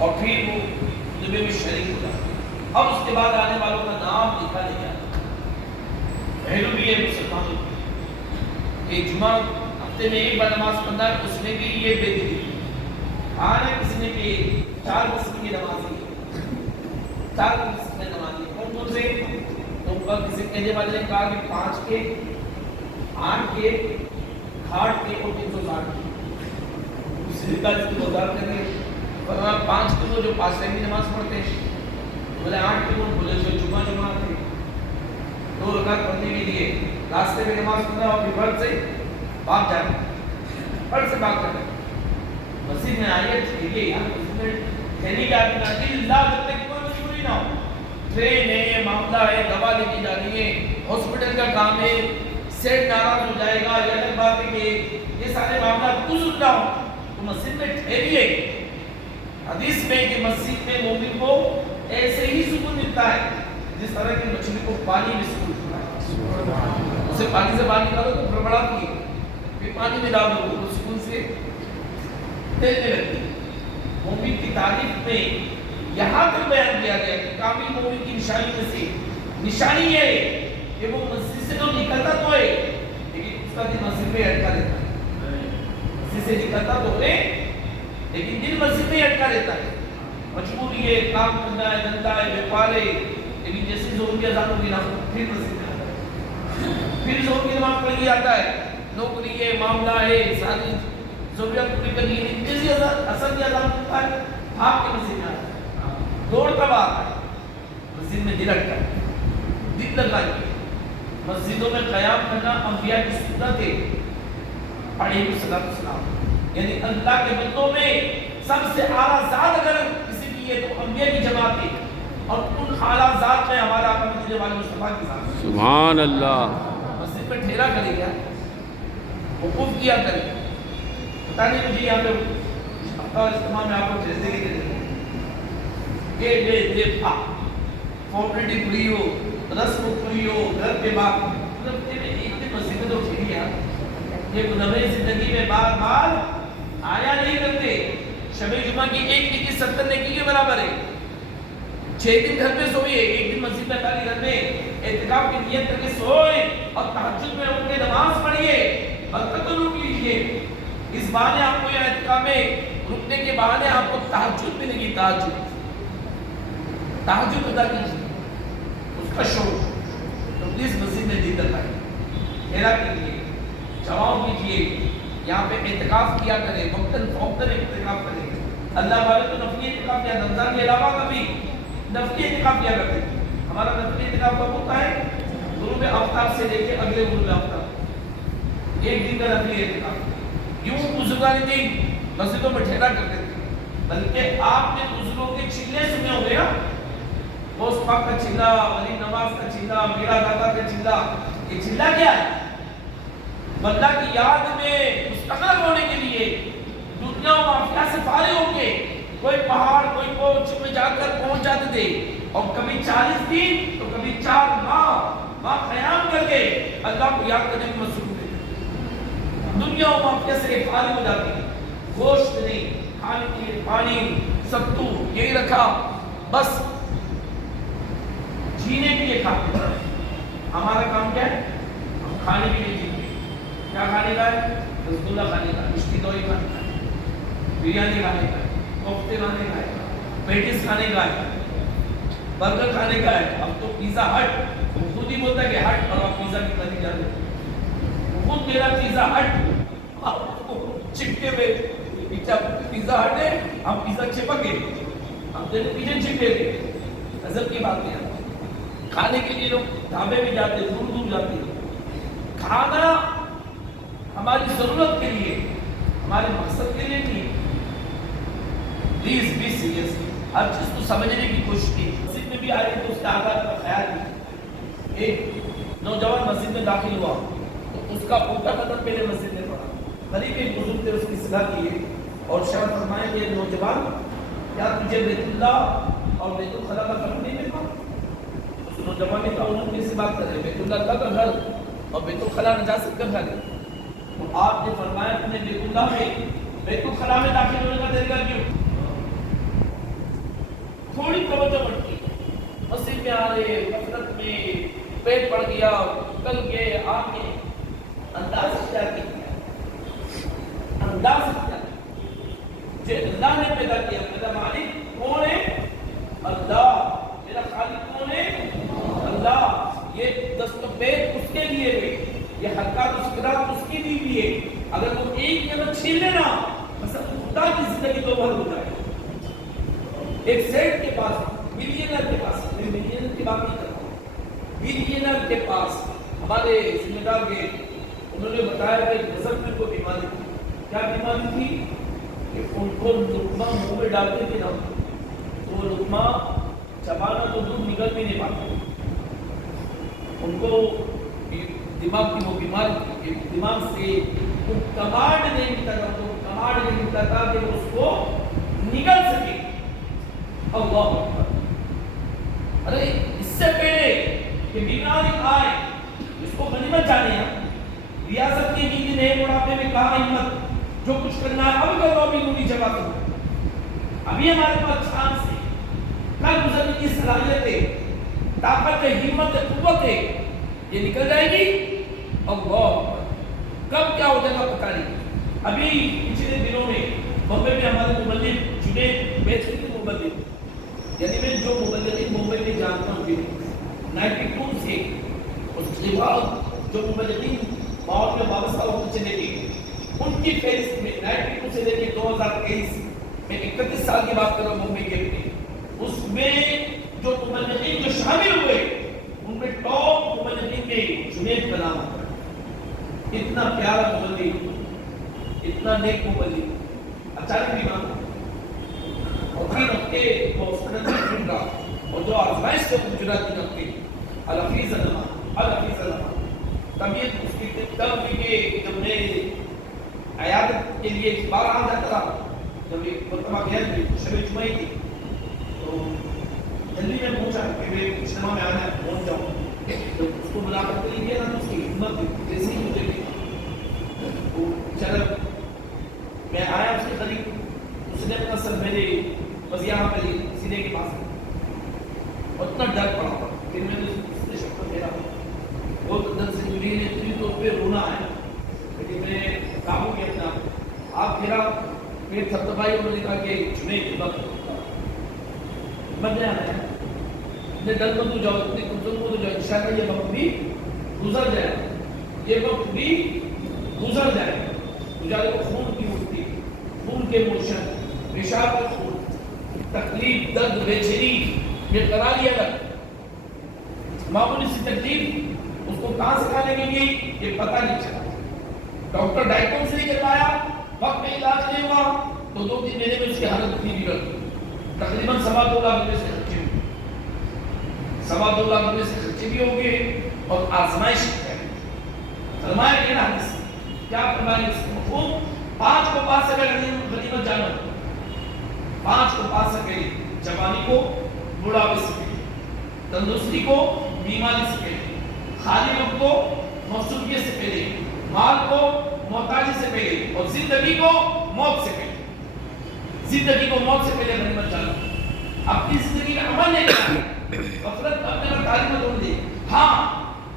اور پھر وہ خطبے میں شریک ہو جاتا ہے۔ اب اس کے بعد آنے والوں کا نام لکھا نہیں جاتا۔ پہلو بھی یہ مسلمانوں کہ جمعہ ہفتے میں ایک بار نماز پڑھنا ہے، اس میں بھی یہ بے دلی آنا کسی نے کہ 4 قسم کی نمازی ہے، 4 قسم کی نمازی کون کون سے؟ تو کسی کہنے والے نے کہا کہ 5 کے، 8 کے، 8 کے اور 360 کے۔ اسی طرح اس کی وضاحت کریں گے۔ فرمایا 5 کے وہ جو 5 ٹائم کی نماز پڑھتے ہیں، بولے 8 کے وہ بولے جو جمعہ آتے ہیں 2 رکعت پڑھنے کے لیے راستے میں نماز پڑھنا اور پھر گھر سے بھاگ جانا، گھر سے بھاگ جانا۔ مسجد میں آئیے ٹھیک یار، مسجد میں ٹھہری کیا کرنا اللہ جب تک کوئی مجبوری نہ ہو، ٹرین ہے، معاملہ ہے، دوا لے کے جانی ہے، ہاسپٹل کا کام ہے، سیٹ ناراض ہو جائے گا، یہ الگ بات ہے کہ یہ سارے معاملات کچھ نہ ہو تو مسجد میں ٹھہریے۔ حدیث میں کہ مسجد میں مومن کو ایسے ہی سکون ملتا ہے جس طرح کی مچھلی کو پانی میں سکون ملتا ہے۔ اسے پانی سے باہر نکالو تو بڑبڑاتی ہے، پھر پانی میں ڈال دو تو سکون سے تیرنے لگتی ہے۔ مومن کی تعریف میں یہاں تک بیان کیا گیا کہ کامل مومن کی نشانی میں سے نشانی یہ ہے کہ وہ مسجد سے تو نکلتا تو ہے لیکن اس کا دل مسجد میں اٹکا رہتا ہے۔ مسجد سے نکلتا تو ہے لیکن دل مسجد میں اٹکا رہتا ہے۔ مجبوری ہے، کام کرنا ہے، دھندا ہے، بیپار ہے، لیکن جیسے زور کی اذان ہوگی نا پھر مسجد میں آتا ہے، پھر زور کی نماز پڑھ کے آتا ہے، نوکری ہے، معاملہ ہے، ساری ضروریات پوری کرنی ہے، جیسے اثر کی اذان ہوتا ہے آپ کے مسجد میں آتا ہے، دوڑتا ہوا آتا ہے، مسجد میں دل اٹکا ہے، دل لگائیے۔ مسجدوں میں قیام کرنا انبیاء کی سنت ہے علیہ السلام، یعنی اللہ کے بندوں میں سب سے اعلیٰ ذات اگر کسی کی ہے تو انبیاء کی جماعت ہے، اور ان اعلیٰ ذات میں ہمارا آقا مدینے والے مصطفیٰ کی ذات ہے۔ سبحان اللہ۔ مسجد میں ٹھہرا کرے گا، وقوف کیا کرے گا۔ پتہ نہیں مجھے یہاں پہ ہفتہ اجتماع میں آپ کو جیسے کہ فارمیلٹی پوری ہو، رسم پوری ہو، گھر کے بعد مطلب ایک دن مسجد میں تو ٹھیک ہے، یہ منوی زندگی میں بار بار آیا نہیں کرتے۔ شب جمعہ کی 1 نیکی 70 نیکی کے برابر ہے۔ 6 دن گھر میں سوئیے، 1 دن مسجد میں خالی گھر میں اعتکاف کی نیت کر کے سوئے اور تہجد میں اٹھ کے نماز پڑھیے، برکت لوٹ لیجیے۔ اس بہانے آپ کو یہ اعتکاف میں رکنے کے بہانے آپ کو تہجد ملے گی، تہجد ادا کیجیے، اس کا شوق تو پلیز مسجد میں دل لگائیے، ٹھہرا کیجیے، جواب کیجیے، یہاں پہ اعتکاف کیا کریں، وقتاً فوقتاً اعتکاف کریں۔ اللہ والے تو نفلی اعتکاف کیا، رمضان کے علاوہ کبھی نفلی اعتکاف کیا کرتے ہیں۔ ہمارا نفلی اعتکاف کب ہوتا ہے؟ غروب آفتاب سے لے کے اگلے غروب آفتاب، 1 دن کا نفلی اعتکاف۔ یوں بزرگان دین مسجدوں میں ٹھہرا کرتے تھے، بلکہ آپ نے بزرگوں کے چلے سنے ہوئے نا، غوث پاک کا چلا، ولی نواز کا چلا، میرا دادا کا چلا۔ یہ چلا کیا ہے؟ اللہ کی یاد میں مستقل ہونے کے لیے دنیا و مافیا سے فارغ ہو کے کوئی پہاڑ، کوئی کوچ میں جا کر پہنچ جاتے تھے، اور کبھی 40 دن تو کبھی 4 ماہ قیام کر کے اللہ کو یاد کرنے میں مصروف تھے۔ دنیا و مافیا سے فارغ ہو جاتی ہے، گوشت نہیں کھانے کے لیے، پانی ستو یہی رکھا، بس جینے کے لیے کھاتے ہیں۔ ہمارا کام کیا ہے؟ ہم کھانے کے لیے جیتے ہیں۔ کیا کھانے کا ہے؟ رسگلہ کھانے کا، مشکی دوئی کھانے کا، بریانی کھانے کا، کوفتے کھانے کا ہے، پیٹیز کھانے کا ہے، برگر کھانے کا ہے۔ اب تو پیزا ہٹ خود ہی بولتا ہے کہ ہٹ، اور آپ پیزا کی طرف جاتے ہیں، خود میرا پیزا ہٹ چپکے ہوئے پیزا ہٹ ہے، ہم پیزا چپک گئے، ہم دونوں پیچھے چپکے گئے۔ عجب کی بات ہے، کھانے کے لیے لوگ ڈھابے میں جاتے ہیں، دور دور جاتے ہیں۔ کھانا ہماری ضرورت کے لیے، ہمارے مقصد کے لیے نہیں۔ پلیز بی سیریس، ہر چیز کو سمجھنے کی کوشش کی۔ مسجد میں بھی آ رہی تو اس کے آداب کا خیال کی۔ ایک نوجوان مسجد میں داخل ہوا تو اس کا الٹا قدم پہلے مسجد میں پڑا، قریب ایک بزرگ تھے، اس کی اصلاح کیے اور شاید فرمائے کہ نوجوان کیا تجھے بیت اللہ اور بیت الخلا کا فرق نہیں ملتا؟ اس نوجوان نے کہا انہوں نے کیسی بات کر رہے، بیت اللہ کا گھر اور بیت الخلا نجاست کا گھر ہے۔ تو آپ نے فرمایا تم نے بیت اللہ میں بیت الخلا میں داخل ہونے کا طریقہ کیوں؟ مسجد میں آ رہے کثرت میں پیٹ پڑ گیا کل کے آگے انداز کیا انداز کیا جو اللہ نے پیدا کیا میرا مالک کون ہے اللہ میرا خالق کون ہے اللہ یہ دست و پیر اس کے لیے ہوئے یہ حرکات و سکنات اس کی دی ہے اگر وہ ایک جگہ چھین لینا مثلا خدا کی زندگی تو بہت ہو جائے ایک سیٹ کے پاس ملینر کے پاس میں ملینر کی بات نہیں کرتا ہوں ملینر کے پاس ہمارے ذمہ دار کے انہوں نے بتایا کہ نظر میں کوئی بیماری تھی کیا بیماری تھی کہ ان کو لقمہ منہ میں ڈالتے تھے نا تو وہ لقمہ چبانا تو دودھ نکل بھی نہیں پاتا ان کو دماغ کی وہ بیماری تھی دماغ سے کمانڈ نہیں ملتا تھا تو کمانڈ نہیں ملتا تھا کہ اس کو نکل سکے اللہ اکبر ارے اس سے پہلے کہ بیماری آئے اس کو غنیمت جانے ہیں ریاست کی نیتی نے بڑھاپے میں کہا ہمت جو کچھ کرنا ہے اب کرو ابھی نہیں جگہ تو ابھی ہمارے پاس چانس ہے کل گزرنے کی صلاحیت ہے طاقت ہے ہمت ہے قوت ہے یہ نکل جائے گی اللہ کب کیا ہو جائے گا پتہ نہیں ابھی پچھلے دنوں میں بمبئی میں ہمارے مبلغ جنید بیچ کے مبلغ یعنی میں جو مبلغین ممبئی میں جانتا ہوں 92 سے اس کے بعد جو مبلغین ماحول میں وابستہ ہوتے چلے گئے ان کی فہرست میں 92 سے لے کے 2023 میں 31 سال کی بات کر رہا ہوں ممبئی کے اپنے اس میں جو مبلغین جو شامل ہوئے ان میں ٹاپ مبلغین کے جنید کا نام آتا ہے اتنا پیارا مبلغ اتنا نیک مبلغ اچانک بیمار اور 3 ہفتے وہ سنت میں ڈھونڈ رہا اور جو آزمائش سے گزرا 3 ہفتے الحفیظ علامہ طبیعت اس کی تب بھی کہ جب میں عیادت کے لیے بار آ جاتا رہا جب ایک مرتبہ گیا شب جمعہ کی تو جلدی میں پہنچا کہ میں اجتماع میں آنا ہے پہنچ جاؤں تو اس کو ملاقات کے لیے نا اس کی ہمت جیسے ہی مجھے وہ چل میں آیا اس کے قریب اس نے اپنا سر میرے بس یہاں پہ سینے کے پاس اور اتنا ڈر پڑا پھر میں نے اس نے شکر پھیرا بہت اندر سے ملی نے اتنی طور پہ رونا ہے لیکن میں قابو کیا اپنا آپ پھیرا پھر تھپتپائی انہوں نے کہا کہ چنے کی بات بن جانا ہے اتنے ڈر مت ہو جاؤ اتنے کمزور مت ہو جاؤ انشاءاللہ یہ وقت بھی گزر جائے یہ وقت بھی گزر جائے گزارے کو خون کی اٹھتی خون کے موشن پیشاب کے خون تکلیف درد بے چینی یہ کرا لیا گیا معمولی سی تکلیف اس کو کہاں سے کھانے کے لیے یہ پتہ نہیں چلا ڈاکٹر ڈائگنوز نہیں کر پایا وقت میں علاج نہیں ہوا تو 2-3 مہینے میں اس کی حالت اتنی بگڑ تقریباً 2.25 لاکھ روپے سے خرچے ہوئے 2.25 لاکھ روپے سے خرچے بھی ہو گئے اور آزمائش ہے فرمایا گیا نا حدیث کیا فرمایا اس کا مفہوم 5 کو پا سکے غنیمت جانا 5 کو پا سکے جوانی کو بڑھاپے سے پہلے تندرستی کو بیماری سے پہلے خالی وقت کو مفسودگی سے پہلے مال کو محتاجی سے پہلے اور زندگی کو موت سے پہلے زندگی کو موت سے پہلے غنیمت جانا اپنی زندگی کا عمل نہیں کرنا غفلت اپنے پر تعلیم توڑ دے ہاں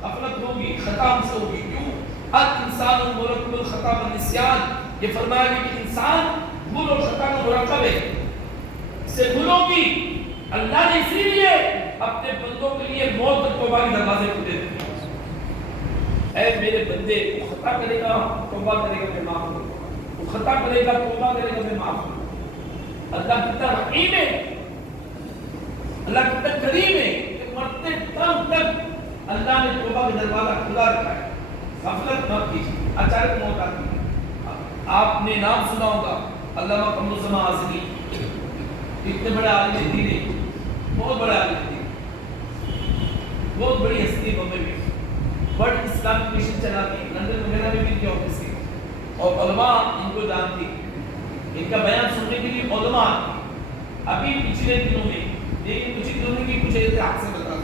غفلت ہوگی خطا ہم سے ہوگی کیوں الانسان مرکب الخطا والنسیان یہ فرمایا گیا کہ انسان بھول اور خطا کا مرکب ہے سے بھولوں کی اللہ نے اسی لیے اپنے بندوں کے لیے موت تک توبہ کے دروازے کھولے دیے اے میرے بندے وہ خطا کرے گا توبہ کرے گا میں معاف کروں گا وہ خطا کرے گا توبہ کرے گا میں معاف کروں گا اللہ کتنا رحیم ہے اللہ کتنا کریم ہے کہ مرتے دم تک اللہ نے توبہ کا دروازہ کھلا رکھا ہے غفلت مت کیجیے اچانک موت آتی ہے آپ نے نام سنا ہوگا علامہ قمر الزمان آزمی اتنے بڑے عالم دین ہے بہت بڑا عالم دین بہت بڑی ہستی ہے بمبئی میں بڑا اسلامک مشن چلاتی لندن وغیرہ میں بھی ان کے آفس ہے اور علماء ان کو جانتی ان کا بیان سننے کے لیے علماء ابھی پچھلے دنوں میں لیکن کچھ دنوں کی کچھ ایسے حادثے بتا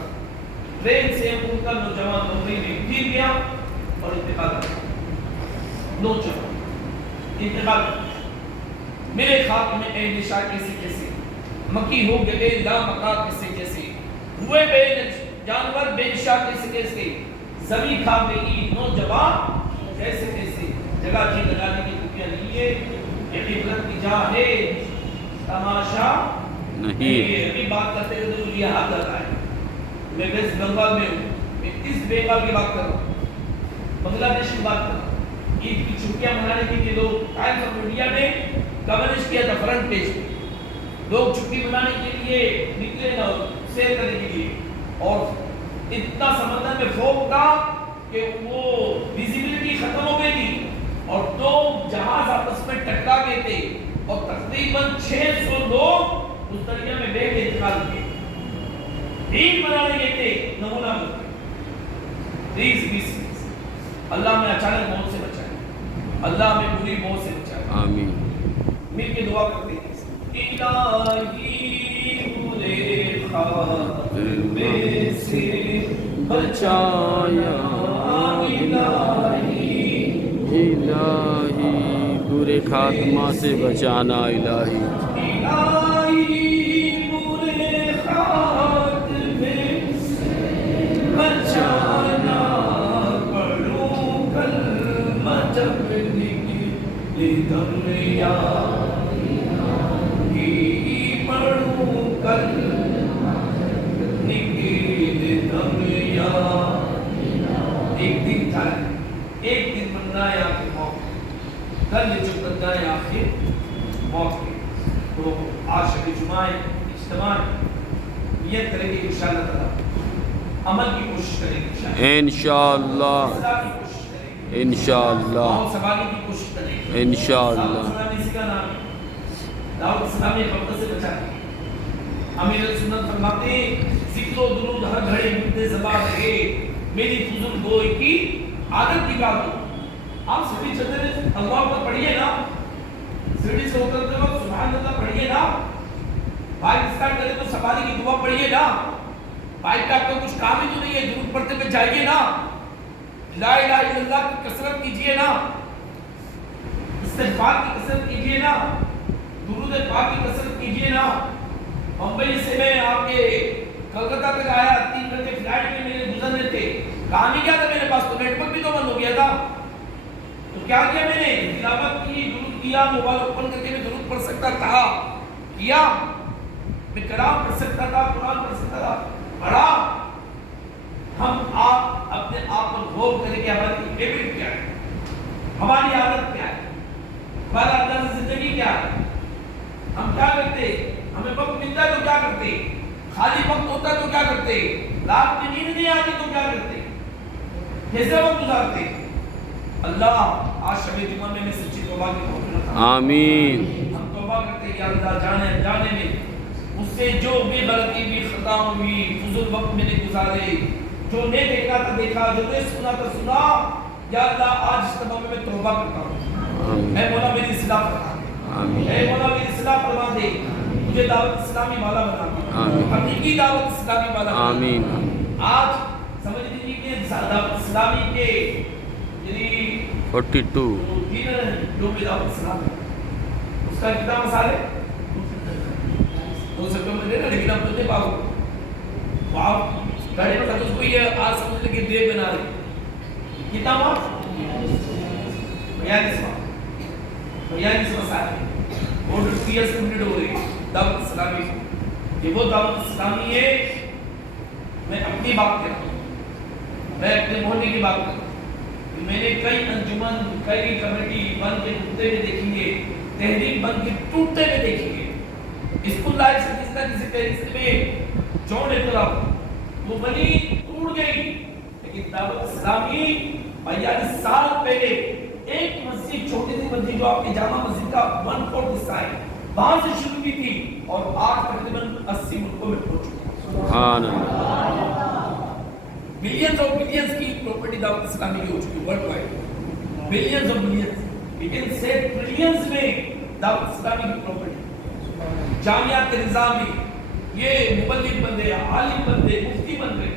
ٹرین سے ان کا نوجوان بمبئی میں گر گیا اور انتقال کر نوجوان انتقال میرے خاک میں اے نشا کیسے کیسے مکی ہو گئے لا مقاد کیسے کیسے ہوئے بے جانور بے نشا کیسے کیسے، زمین کھا گئی نوجوان کیسے کیسے، جگہ جی لگانے کی دنیا نہیں ہے، یہ عبرت کی جا ہے، تماشا نہیں۔ ابھی بات کرتے ہیں تو یہ حد آتا ہے، میں ویسٹ بنگال میں ہوں، میں اس بنگال کی بات کر رہا ہوں، بنگلہ دیش کی بات کر رہا ہوں۔ عید کی چھٹیاں منانے کے لیے لوگ ٹائمز آف انڈیا نے کورنیج کیا تھا فرنٹ پیج پہ، لوگ چھٹی منانے کے لیے نکلے نا سیر کرنے کے لیے، اور اتنا سمندر میں فوگ تھا کہ وہ ویزیبلٹی ختم ہو گئی تھی، اور دو جہاز آپس میں ٹکرا گئے تھے، اور تقریباً 600 لوگ اس دریا میں بہہ کے انتقال ہوئے۔ عید منانے گئے تھے نمونہ میں، پلیز اللہ میں اچانک موت سے بچائے، اللہ میں بری موت سے بچائے، آمین۔ مل کے دعا کرتے ہیں، الہی برے خاتمے سے بچایا، الہی برے خاتمہ سے بچانا، الہی برے خاتمے سے بچانا، پڑھوں کلمہ جب نکلے دم یا پڑھوں کلمہ نکلے دم یا۔ ایک دن تھا، ایک دن بننا ہے آپ کی موت، کل یہ جو بننا ہے آپ کی موت کی۔ تو آج شب جمعہ اجتماع نیت کریں گے انشاءاللہ تعالی، عمل کی کوشش کریں گے انشاءاللہ، انشاءاللہ، اور سنبھالنے کی کوشش کریں گے انشاءاللہ۔ اسی کا نام ہے دعوت اسلامی، غفلت سے بچاتی ہے۔ امیر سنت فرماتے ہیں، ذکر و درود ہر گھڑی مدے زبان رہے، میری فضول گوئی کی عادت نکال دو۔ آپ سیڑھی چلتے رہے اللہ اکبر پڑھیے نا، سیڑھی سے اترتے وقت سبحان اللہ پڑھیے نا، بائک اسٹارٹ کرے تو سواری کی دعا پڑھیے نا، بائک کا آپ کا کچھ کام ہی تو نہیں ہے، درود پڑھتے ہوئے جائیے نا، لا الہ الا اللہ کی کثرت کیجیے نا، استغفار کی کثرت کیجیے نا، درود پاک کی کثرت کیجیے نا۔ ممبئی سے میں آپ کے کلکتہ تک آیا، 3 گھنٹے فلائٹ میں میرے گزرنے تھے، کہانی کیا تھا میرے پاس، تو نیٹ ورک بھی تو بند ہو گیا تھا، تو کیا کیا میں نے تلاوت کی، درود کیا، موبائل اوپن کر کے میں درود پڑھ سکتا تھا، کیا میں کلام پڑھ سکتا تھا، قرآن پڑھ سکتا تھا، پڑھا۔ ہم آپ اپنے آپ پر غور کریں کہ ہماری ہیبٹ کیا ہے، ہماری عادت کیا ہے، ہمارا انداز زندگی کیا ہے، ہم کیا کرتے، ہمیں وقت ملتا ہے تو کیا کرتے، خالی وقت ہوتا ہے تو کیا کرتے، رات میں نیند نہیں آتی تو کیا کرتے، کیسے وقت گزارتے۔ اللہ آج شب جمعہ میں سچی توبہ کی توفیق عطا، آمین۔ ہم توبہ کرتے ہیں یا اللہ جانے جانے میں مجھ سے جو بھی غلطی بھی خطا ہوئی، فضول وقت میں نے گزارے، جو نہیں دیکھا تھا دیکھا، جو نہیں سنا تھا سنا، یا اللہ آج اس تمام میں توبہ کرتا ہوں، اے مولا میری اصلاح فرما دے، اے مولا میری اصلاح فرما دے، مجھے دعوت اسلامی والا بنا دے، حقیقی دعوت اسلامی والا بنا دے۔ آج سمجھ لیجیے کہ دعوت اسلامی کے یعنی 42 جو بھی دعوت اسلامی اس کا کتنا مسائل ہے، ہو سکتا ہے نا، لیکن اب تو نہیں پاؤ آپ گھڑے پر اس کو یہ آج سمجھ لیں کہ دیو بنا رہے کتنا وقت 42 مسائل اور 30 کمپلیٹ ہو رہی دعوت اسلامی۔ یہ وہ دعوت اسلامی ہے، میں اپنی بات کر رہا ہوں، میں اپنے محلے کی بات کر رہا ہوں، میں نے کئی انجمن کئی کمیٹی بن کے ٹوٹتے ہوئے دیکھیں گے، تحریک بن کے ٹوٹتے ہوئے دیکھیں گے، اسکول لائف سے کس طرح کسی تحریک میں جوڑ لیتے رہا وہ بنی ٹوٹ گئی، لیکن دعوت اسلامی 42 سال پہلے ایک مسجد، چھوٹی سی مسجد جو آپ کی جامع مسجد کا 1/4 حصہ ہے، وہاں سے شروع کی تھی اور آج تقریباً 80 ملکوں میں پہنچ چکی ہے۔ سبحان اللہ، ملینز اور بلینز کی پراپرٹی دعوت اسلامی کی ہو چکی ہے ورلڈ وائڈ، بلینز اور billions, we can say trillions میں دعوت اسلامی کی پراپرٹی۔ جامعات کے نظام میں یہ مبلغ بندے، عالم بندے، مفتی بن گئے۔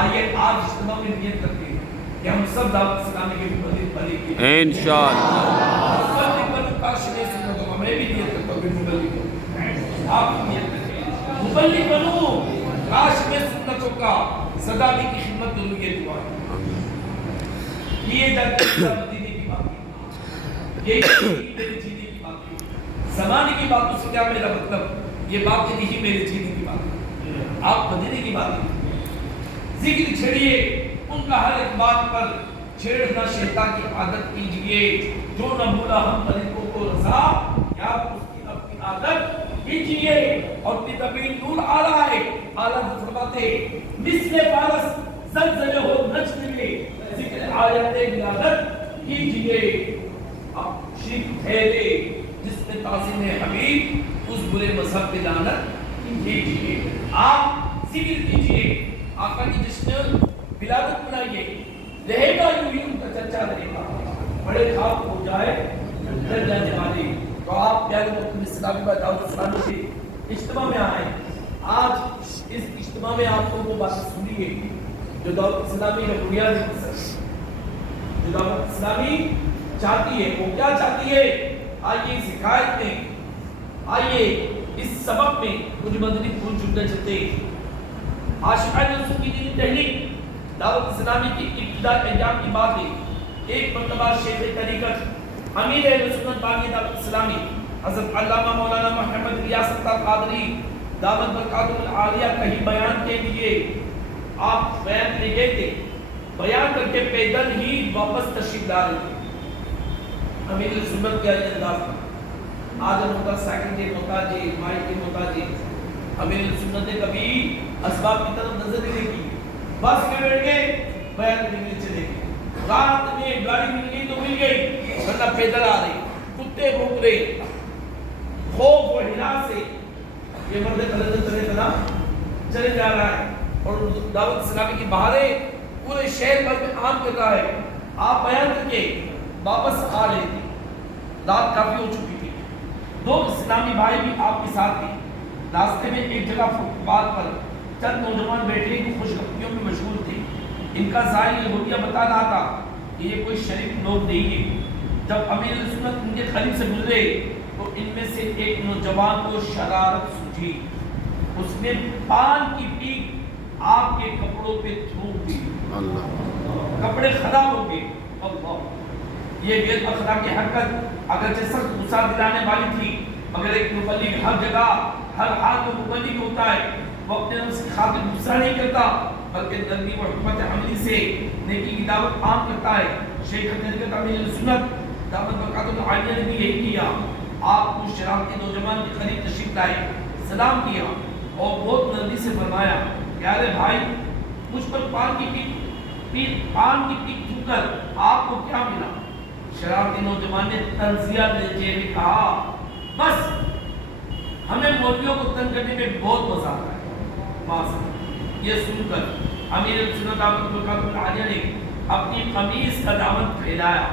آئیے آج اجتماع میں نیت کرتے ہیں کہ ہم سب دعوت اسلامی کے مبلغ بنے انشاءاللہ۔ مبلغ بنو کاش نہیں سنتا تو میں بھی نیت کرتا ہوں کہ مبلغ بنو، آپ نیت کرتے ہیں مبلغ بنو، تلاش میں سنتوں کا سدا بھی کی خدمت ضرور یہ دعا ہے. یہ مدینے کی بات ہے, یہ میرے جینے کی بات ہے. زمانے کی باتوں سے کیا میرا مطلب, یہ بات نہیں میرے جینے کی بات ہے. آپ مدینے کی بات ہے. ذکر چھڑیے ان کا ہر ایک بات پر چھیڑنا شیطان کی عادت کیجئے. جو نہ بھولا ہم طریقوں کو رضا, یا اس کی اپنی عادت کیجئے. اور طبیل نور آ رہا ہے, اعلیٰ فرماتے مثل فارس زلزلے ہو نچنے میں ذکر آیت ولادت کیجئے. اب شرک ٹھہرے جس میں تعظیم حبیب, اس برے مذہب پہ لعنت کیجئے. آپ ذکر کیجئے, آقا کی جشن ولادت منائیے. رہے گا یوں ہی ان کا چرچا رہے گا, بڑے خواب ہو جائے ڈر جانے والے. تو آپ پیارے محترم اسلامی بات دعوت اسلامی کے اجتماع میں آئے. آج اس اجتماع میں آپ کو وہ باتیں سنیے جو دعوت اسلامی میں بنیادی مقصد, جو دعوت اسلامی چاہتی ہے. وہ کیا چاہتی ہے؟ آئیے اس حکایت میں, آئیے اس سبق میں کچھ مدنی پھول چھوٹے چھوٹے عاشقان رسول کی دینی تحریک دعوت اسلامی کی ابتدا ایام کی بات ہے. ایک مرتبہ شیخ طریقت امیر اہل سنت باغی دعوت اسلامی حضرت علامہ مولانا محمد ریاست قادری دعوت برکاتہ العالیہ کہیں بیان کے لیے آپ بیان لے گئے تھے. بیان کر کے پیدل ہی واپس تشریف لا رہے تھے. امیر سنت کا یہ انداز تھا, آدم ہوتا سائیکل کے محتاج, مائک کے محتاج. امیر سنت نے کبھی اسباب کی طرف نظر نہیں کی. بس میں بیٹھ گئے, بیان کرنے چلے گئے. رات میں گاڑی مل گئی تو مل گئی, ورنہ پیدل آ رہے, کتے بھونک رہے, خوف و ہراس سے یہ مرد خلد طرح طرح چلے جا رہا ہے. اور دعوت اسلامی کی بہاریں پورے شہر بھر میں عام کر رہا ہے. آپ بیان کر کے واپس آ رہے تھے, رات کافی ہو چکی تھی. دو اسلامی بھائی بھی آپ کے ساتھ تھے. راستے میں ایک جگہ فٹ پاتھ پر چند نوجوان بیٹھے خوش گپیوں میں مشغول تھے. ان کا ظاہر یہ ہویا بتا رہا تھا کہ یہ کوئی شریف لوگ نہیں ہے. جب امیر سنت ان کے قریب سے گزرے تو ان میں سے ایک نوجوان کو شرارت سوچی. اس نے پان کی پیک آپ کے کپڑوں پہ تھوک دی. کپڑے خراب ہو گئے. اللہ, یہ غیر اخلاقی حرکت اگرچہ سخت غصہ دلانے والی تھی, مگر ایک مبلغ ہر جگہ ہر حال میں مبلغ ہوتا ہے. وہ اپنے نفس کی خاطر غصہ نہیں کرتا بلکہ نرمی و حکمت عملی سے نیکی کی دعوت عام کرتا ہے. شیخ طریقت امیر سنت دعوت برکاتہ العالیہ نے بھی یہی کیا. آپ کو شرارتی نوجوان کے قریب تشریف لائے, سلام کیا اور بہت نرمی سے فرمایا, پیارے بھائی مجھ پر پان کی پیک تھوک کر آپ کو کیا ملا؟ شرارتی نوجوان نے تنزیہ لیتے ہوئے کہا, بس ہمیں مولویوں کو تنگ کرنے میں بہت مزہ آتا ہے. یہ سن کر امیر سنت دعوت برکاتہ العالیہ نے اپنی قمیص کا دامن پھیلایا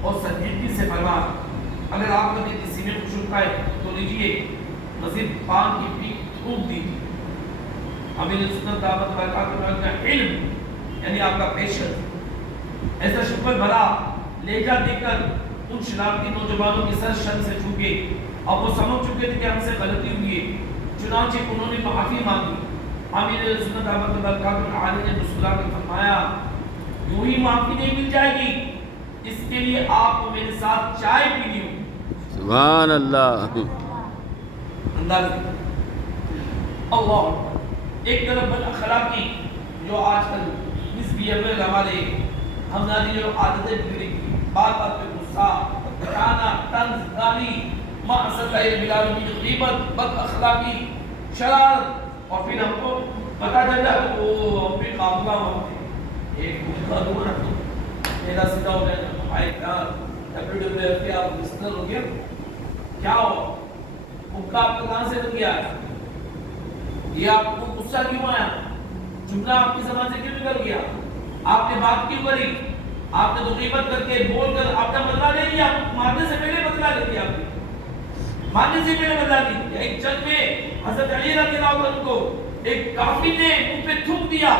اور سنجیدگی سے فرمایا, اگر آپ کو کسی میں خوش ہے تو لیجیے. مزید پان کی پیک تھوک دی. امیر سنت دعوت برکاتہ العالیہ کا علم یعنی آپ کا پیشنس ایسا شکر بھرا لہجہ دے کر ان شرارتی نوجوانوں کے سر شرم سے چھوکے. اب وہ سمجھ چکے تھے کہ ہم سے غلطی ہوئی ہے, چنانچہ انہوں نے معافی مانگی. امیر سنت دعوت برکاتہ العالیہ نے مسکرا کر فرمایا, یوں ہی معافی نہیں مل جائے گی, اس کے لیے آپ کو میرے ساتھ چائے پینی ہوگی. سبحان اللہ. اللہ ایک طرف بد اخلاقی جو آج کل نسبیت ہمارے ہماری جو عادتیں بگڑی, بات بات پہ غصہ, کھانا, طنز, گالی, معصیت بلال کی غیبت, بد اخلاقی, شرارت, اور پھر ہم کو پتہ چل جائے وہ ہم بھی قابلہ ہوتے ایک بھوکا دور رکھو میرا سیدھا ہو گیا بھائی WWF کے آپ لسنر ہو گیا کیا ہو بھوکا آپ کا کہاں سے بن گیا ہے, یہ آپ کو غصہ کیوں آیا, جملہ آپ کی زبان سے کیوں نکل گیا, آپ نے بات کیوں کری, آپ نے تو غیبت کر کے بول کر آپ نے بدلہ لے لیا, مارنے سے پہلے بدلہ لے لیا, آپ نے ماننے سے پہلے بدلا دی. ایک جنگ میں حضرت علی رضی اللہ عنہ کو ایک کافر نے منہ پہ تھوک دیا,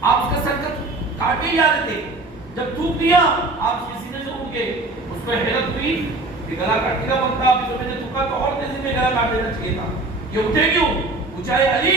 آپ اس کا سر کاٹے جا رہے تھے, جب تھوک دیا آپ اس کے سینے سے اٹھ گئے. اس کو حیرت ہوئی کہ گلا کاٹنے کا وقت تھا, ابھی تو میں نے تھوکا تو اور تیزی میں گلا کاٹ دینا چاہیے تھا, یہ اٹھے کیوں؟ پوچھا ہے علی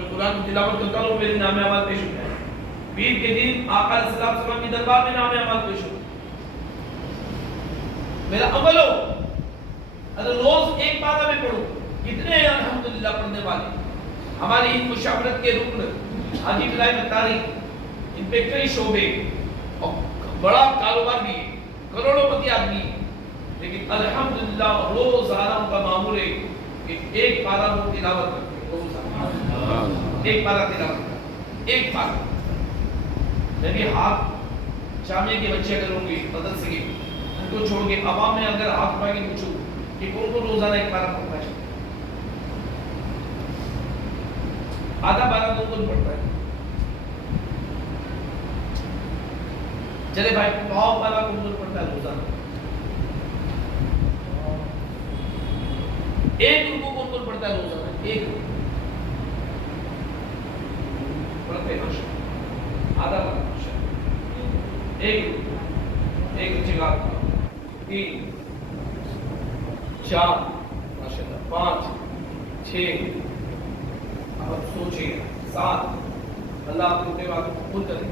میں قرآن کی تلاوت کرتا ہوں میرے نام اعمال پیش ہوتا ہے. پیر کے دن آقا علیہ السلام کے دربار میں نام اعمال پیش ہوتا ہے. میرا عمل ہو اگر روز ایک پارہ میں پڑھوں. کتنے ہیں الحمدللہ پڑھنے والے. ہماری ان مشاورت کے رکن حاجی ابراہیم اتاری ان پہ کئی شعبے اور بڑا کاروبار بھی ہے, کروڑوں پتی آدمی ہے, لیکن الحمدللہ روزانہ ان کا معمول ہے کہ ایک پارہ وہ تلاوت کرتے ہیں. ایک پارہ تلاوت کرتے ہیں, ایک پارہ. میں بھی ہاتھ جامعے کے بچے اگر ہوں گے مدرسے کے ان کو چھوڑ کے عوام میں اگر ہاتھ اٹھا کے پوچھوں کہ کون کو روزانہ ایک پارہ پڑھنا ہے, آدھا پارہ کون پڑھتا ہے؟ چلے بھائی پاؤ پارہ کون پڑھتا ہے روزانہ؟ ایک رکوع کون پڑھتا ہے روزانہ؟ ایک پڑھتے ہیں ماشاءاللہ. آدھا پارہ ماشاءاللہ. ایک جگہ 3 4 ماشاءاللہ 5 6 اب سوچیں 7. اللہ آپ کو بات قبول کرے.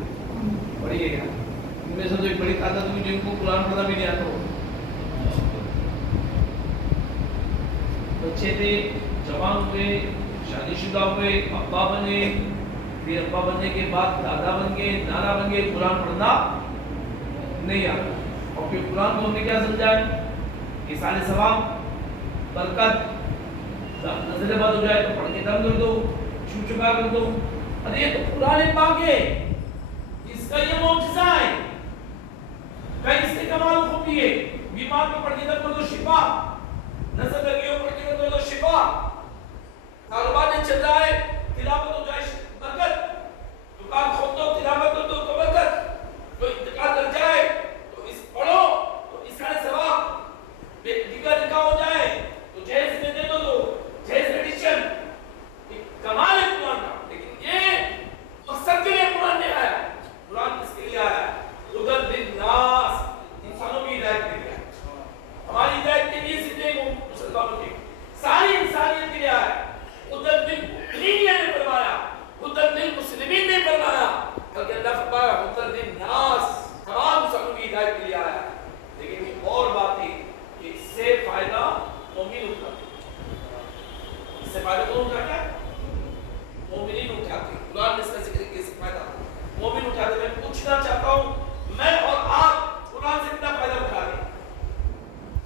پڑھیے یار ان میں سے تو ایک بڑی تعداد ہوئی جن کو قرآن پڑھنا بھی نہیں آتا ہو. بچے تھے, جوان ہوئے, شادی شدہ ہوئے, ابا بنے, پھر ابا بننے کے بعد دادا بن گئے, نانا بن گئے, قرآن پڑھنا نہیں آتا. اور پھر قرآن کو ہم نے کیا سمجھا ہے کہ سارے ثواب برکت نظر بند ہو جائے تو پڑھ کے دم کر دو, چھو چکا کر دو. ارے یہ تو قرآن پاک ہے, اس کا یہ معجزہ ہے, کہیں اس کے کمال خوبی ہے. بیمار کو پڑھ کے دم کر دو شفا, نظر لگی ہو پڑھ کے دم کر دو شفا, کاروبار نہیں چل رہا ہے تلاوت ہو جائے برکت, دکان کھول دو تلاوت ہو تو برکت, کوئی انتقال کر جائے تو اس پڑھو تو اس کا ثواب, دیگر نکاح ہو جائے تو جہیز میں دے دو جہیز ایڈیشن. کمال ہے قرآن کا. لیکن یہ مقصد کے لیے قرآن نے آیا. قرآن کس کے لیے آیا؟ ہدی للناس, انسانوں کی ہدایت کے لیے. ہماری ہدایت کے لیے سیدھے مسلمانوں کی ساری انسانیت کے لیے آیا. ہدی للمؤمنین نے فرمایا, ہدی للمسلمین نے فرمایا, بلکہ اللہ فرمایا ہدی للناس, تمام انسانوں کی ہدایت کے لیے آیا. لیکن ایک اور بات ہے کہ اس سے فائدہ مومن اٹھاتے. اس سے فائدہ کون اٹھاتا ہے؟ مومنین اٹھاتے. قرآن نے اس کا ذکر کیا, فائدہ مومن اٹھاتے. میں پوچھنا چاہتا ہوں میں اور آپ قرآن سے کتنا فائدہ اٹھا رہے ہیں,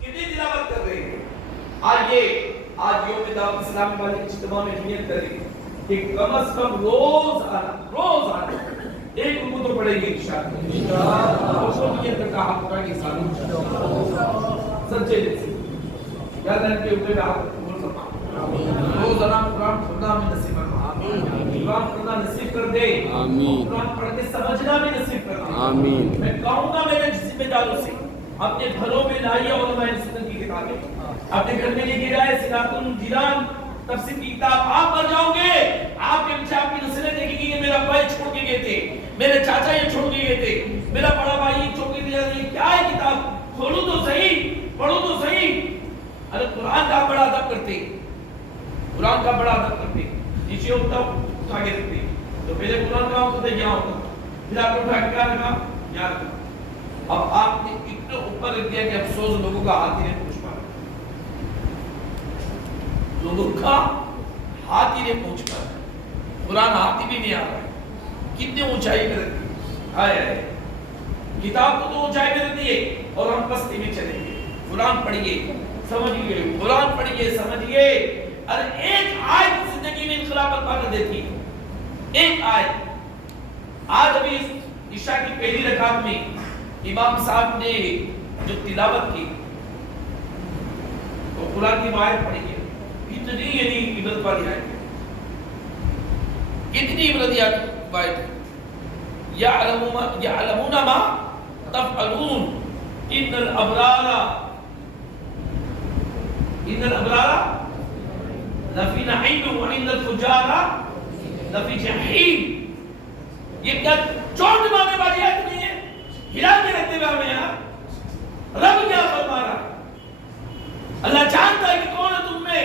کتنی تلاوت کر رہے ہیں؟ آج یوم دعوت اسلامی والے اجتماع میں نیت کریں کہ کم از کم روز آنا ایک رکوع تو پڑھیں گے انشاءاللہ. نیت کا ہاتھ اٹھا کے ساتھ سچے دل سے یاد رکھ کے اوپر ہاتھ بول سکتا ہوں. روزانہ قرآن پڑھنا ہمیں نصیب کرنا, قرآن پڑھنا نصیب کر دے, قرآن پڑھ کے سمجھنا بھی نصیب کرنا. میں کہوں گا میرے ذمہ داروں سے اپنے گھروں میں لائیے علماء سنت کی کتابیں, اپنے گھر میں لے کے جائے سراۃ الجنان تفسیر کی کتاب. آپ مر جاؤ گے, آپ کے پیچھے آپ کی نسلیں دیکھیں گی کہ میرا بھائی چھوڑ کے گئے تھے, میرے چاچا یہ چھوڑ کے گئے تھے, میرا بڑا بھائی چھوڑ کے گیا تھا. یہ کیا ہے کتاب؟ کھولو تو صحیح, پڑھو تو صحیح. ارے قرآن کا بڑا ادب کرتے, قرآن کا بڑا ادب کرتے. نیچے ہوتا اٹھا کے رکھتے, تو پہلے قرآن کا ہوتا تھا یہاں ہوتا, پھر آپ اٹھا کے کیا رکھا, یہاں رکھا. اب آپ نے اتنے اوپر رکھ دیا کہ افسوس لوگوں کا ہاتھ ہی نہیں پہنچ پا رہا, لوگوں کا ہاتھ ہی نہیں پہنچ پا رہا, قرآن ہاتھ ہی بھی نہیں آ رہا ہے. کتنے اونچائی پہ رکھ دی ہے کتاب کو, تو اونچائی پہ رکھ دیے اور ہم پستی میں چلیں گے. قرآن پڑھیے سمجھیے, قرآن پڑھیے سمجھیے. ارے ایک آیت زندگی میں انقلاب برپا کر دیتی ہے, ایک آیت. آج ابھی عشاء کی پہلی رکعت میں امام صاحب نے جو تلاوت کی وہ قرآن کی آیت پڑھی ہے. اتنی عبرت والی آیت ہے, اتنی عبرت آیت ہے. یعلمون ما تفعلون ان الابرار لفی نعیم وان الفجار لفی جحیم. یہ کیا چوٹ مارنے والی آیت نہیں ہے, ہلا کے رکھتے ہوئے ہمیں یہاں رب کیا فرما رہا. اللہ جانتا ہے کہ کون ہے تم میں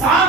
7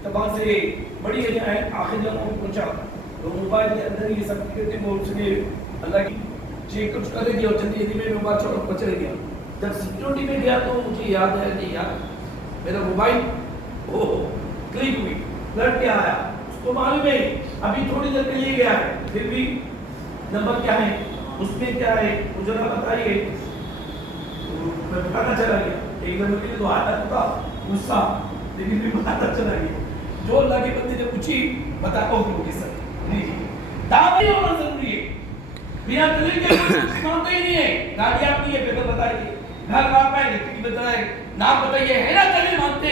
اتفاق سے بڑی آخر جب وہ پہنچا تو موبائل کے اندر یہ سب چیزیں تھیں وہ اس نے اللہ کی چیک کچھ کر دیا اور چندی عیدی میں موبائل چھوڑ کر چلے گیا. جب سیکیورٹی میں گیا تو مجھے یاد ہے کہ یار میرا موبائل کلک ہوئی لڑ کے آیا, اس کو معلوم ہے ابھی تھوڑی دیر پہلے گیا ہے, پھر بھی نمبر کیا ہے اس میں کیا ہے مجھے نہ بتائیے. میں پتہ چلا گیا ایک نمبر کے لیے تو آتا تھا غصہ, لیکن بھی پتہ چلا گیا جو اللہ کے بندے نے پوچھی بتاؤ کہ وہ کس طرح نہیں دعوی ہونا ضروری ہے. بنا دلیل کے مانتے ہی نہیں ہے. گاڑی آپ کی ہے پھر تو بتائیے, گھر آپ ہے لیکن بتائے نہ بتائیے ہے نا دلیل مانتے.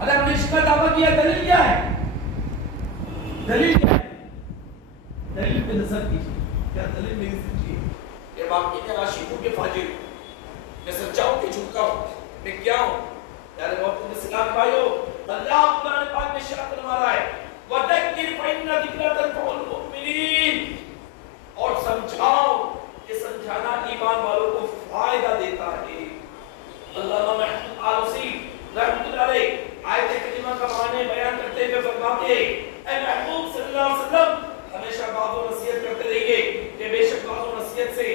اگر ہم نے اس کا دعویٰ کیا دلیل کیا ہے, دلیل کیا ہے, دلیل پہ نظر کیجیے. کیا دلیل میری سمجھیے کہ واقعی میں عاشقوں کے فاجر ہوں, میں سچا ہوں کہ جھوٹا ہوں, میں کیا ہوں. یار بہت اسلام بھائیو اللہ قرآن پاک میں شرط فرما رہا ہے وَذَكِّرْ فَإِنَّ ذِكْرَى تَنفَعُ الْمُؤْمِنِينَ, اور سمجھاؤ کہ سمجھانا ایمان والوں کو فائدہ دیتا ہے. علامہ محمود آلوسی رحمۃ اللہ علیہ آیت کریمہ کا معنی بیان کرتے ہوئے فرماتے ہیں اے محبوب صلی اللہ علیہ وسلم ہمیشہ بات و نصیحت کرتے رہیے کہ بے شک بات و نصیحت سے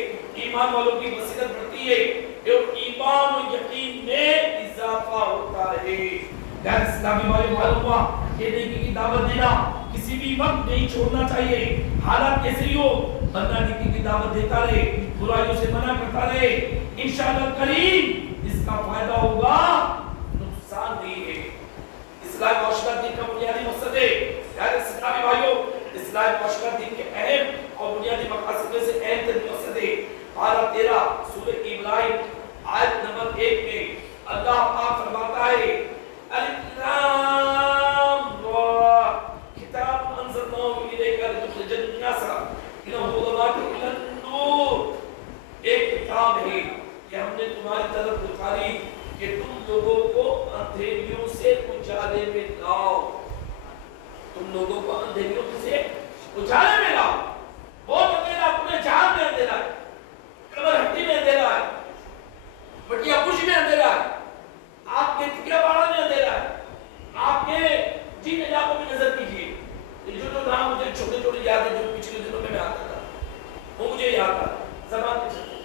ایمان والوں کی بصیرت بڑھتی ہے اور ایمان و یقین میں اضافہ ہوتا ہے. غیر اسلامی والے معلوم ہوا کہ نیکی کی دعوت دینا کسی بھی وقت نہیں چھوڑنا چاہیے, حالات کیسے ہی ہو بندہ نیکی کی دعوت دیتا رہے, برائیوں سے منع کرتا رہے. انشاءاللہ کریم اس کا فائدہ ہوگا, نقصان نہیں ہے. اصلاح معاشرہ دین کا بنیادی مقصد ہے. یار اسلامی بھائیوں اصلاح معاشرہ دین کے اہم اور بنیادی مقاصد میں سے اہم ترین مقصد ہے. پارہ 13 سورہ ابراہیم آیت نمبر 1 میں اللہ پاک فرماتا ہے الف لام را کتاب انزلناه الیک لتخرج الناس من الظلمات الى النور. ایک کتاب ہے کہ ہم نے تمہاری طرف اتاری کہ تم لوگوں کو اندھیریوں سے اجالے میں لاؤ, تم لوگوں کو اندھیریوں سے اجالے میں لاؤ. بہت اندھیرا پورے جہان میں اندھیرا ہے, قبر ہٹی میں اندھیرا ہے, بٹیا کچھ میں اندھیرا ہے, آپ کے ٹکڑے باڑا میں اندھیرا ہے, آپ کے جن علاقوں میں نظر کیجیے. جو نام مجھے چھوٹے چھوٹے یاد ہے جو پچھلے دنوں میں آتا تھا وہ مجھے یاد تھا زبان کے چلتے.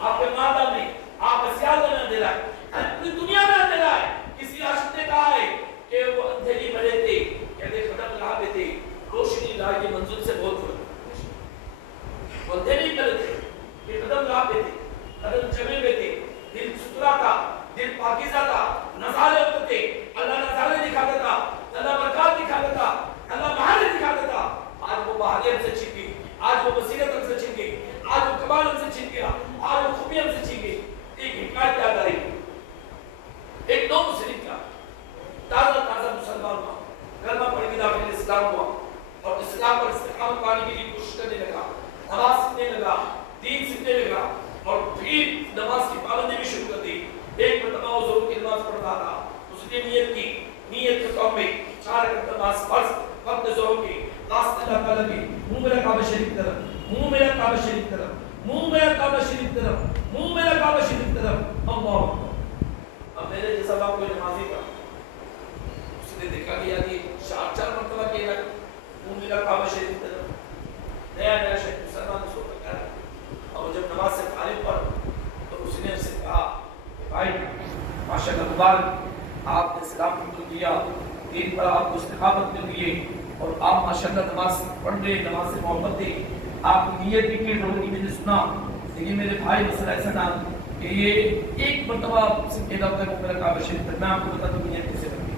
آپ کے مادہ میں آپ کے سیاہ میں اندھیرا ہے, پوری دنیا میں اندھیرا ہے. کسی عاشق نے کہا ہے کہ وہ اندھیری میں رہتے کہتے قدم لہا پہ تھے روشنی لائی کے منزل سے بہت فرق. وہ اندھیری میں رہتے کہ قدم لہا پہ تھے, قدم جمے پہ تھے, دل ستھرا تھا, دل پاکیزہ تھا, نظارے ہوتے تھے, اللہ نظارے دکھاتا تھا, اللہ برکات دکھاتا تھا, اللہ بہارے دکھاتا تھا. آج وہ بہارے ہم سے چھن گئی, آج وہ بصیرت ہم سے چھن گئی, آج وہ کمال ہم سے چھن گیا, آج وہ خوبی ہم سے چھن گئی. ایک حکایت یاد آئی, ایک نو مسلم کا تازہ مسلمان ہوا, کلمہ پڑھ کے داخل اسلام ہوا اور اسلام پر استقامت پانے کے لیے کوشش کرنے لگا, نماز سیکھنے لگا, دین سیکھنے لگا اور پھر نماز کی پابندی بھی شروع کر دی. ایک مرتبہ وہ ظہر کی نماز پڑھتا تھا, اس نے نیت کی, نیت کے طور پہ 4 رکعت نماز فرض وقت ظہر کی, واسطے اللہ تعالیٰ کی منہ میرا کعبہ شریف طرف, منہ میرا کعبہ شریف طرف, منہ میرا کعبہ شریف طرف, منہ میرا کعبہ شریف طرف. اللہ اکبر. اب میرے جیسا باپ کوئی نمازی کا اس نے دیکھا کہ یار یہ 4 مرتبہ کہہ رہا ہے منہ میرا کعبہ شریف طرف, نیا نیا شیخ مسلمان اس کو کہہ رہا ہے. اور جب نماز سے فارغ پڑھ تو اس نے سے کہا بھائی ماشاءاللہ مبارک, آپ نے اسلام قبول کیا, دین پر آپ کو استقامت مل گئی اور آپ ماشاءاللہ نماز پڑھ رہے, نماز سے محبت ہے, آپ کی نیت بھی کی ضروری میں نے سنا. لیکن میرے بھائی مسئلہ ایسا نہ کہ یہ ایک مرتبہ سے کہہ رہا ہے میرا کعبہ شریف پر, میں آپ کو بتا دوں نیت کیسے کرتی ہے.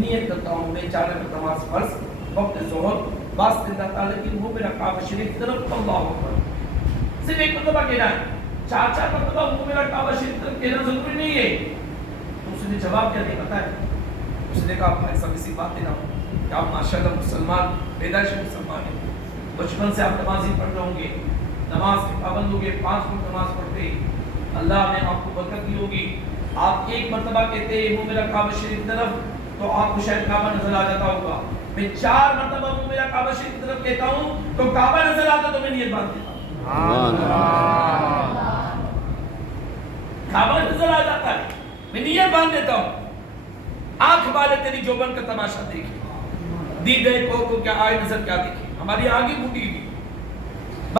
نیت کرتا ہوں میں 4 رکعت نماز فرض وقت ظہر, واسطے اللہ تعالیٰ کی وہ میرا کعبہ شریف طرف. اللہ اکبر. صرف ایک مرتبہ کہنا ہے, 4 مرتبہ وہ میرا کعبہ شریف طرف کہنا ضروری نہیں ہے. تو اس نے جواب کیا نہیں پتا ہے, اس نے کہا بھائی صاحب اسی بات نہ ہو کہ آپ ماشاءاللہ مسلمان, پیدائش مسلمان ہیں, بچپن سے آپ نماز ہی پڑھ رہے ہوں گے, نماز کے پابند ہوں گے, 5 وقت نماز پڑھتے, اللہ نے آپ کو برکت دی ہوگی. آپ ایک مرتبہ کہتے ہیں وہ میرا کعبہ شریف طرف تو آپ کو شاید کعبہ نظر آ جاتا ہوگا. میں 4 مرتبہ وہ میرا کعبہ شریف طرف کہتا ہوں تو کعبہ نظر آتا تو میں نیت باندھ دیتا ہوں. کعبہ نظر آ جاتا ہے میں نیت باندھ دیتا ہوں. آنکھ والے تیری جوبن کا تماشا دیکھیں, دید ہے کو کیا آئے نظر کیا دیکھے ہماری آنکھیں بوٹی ہوئی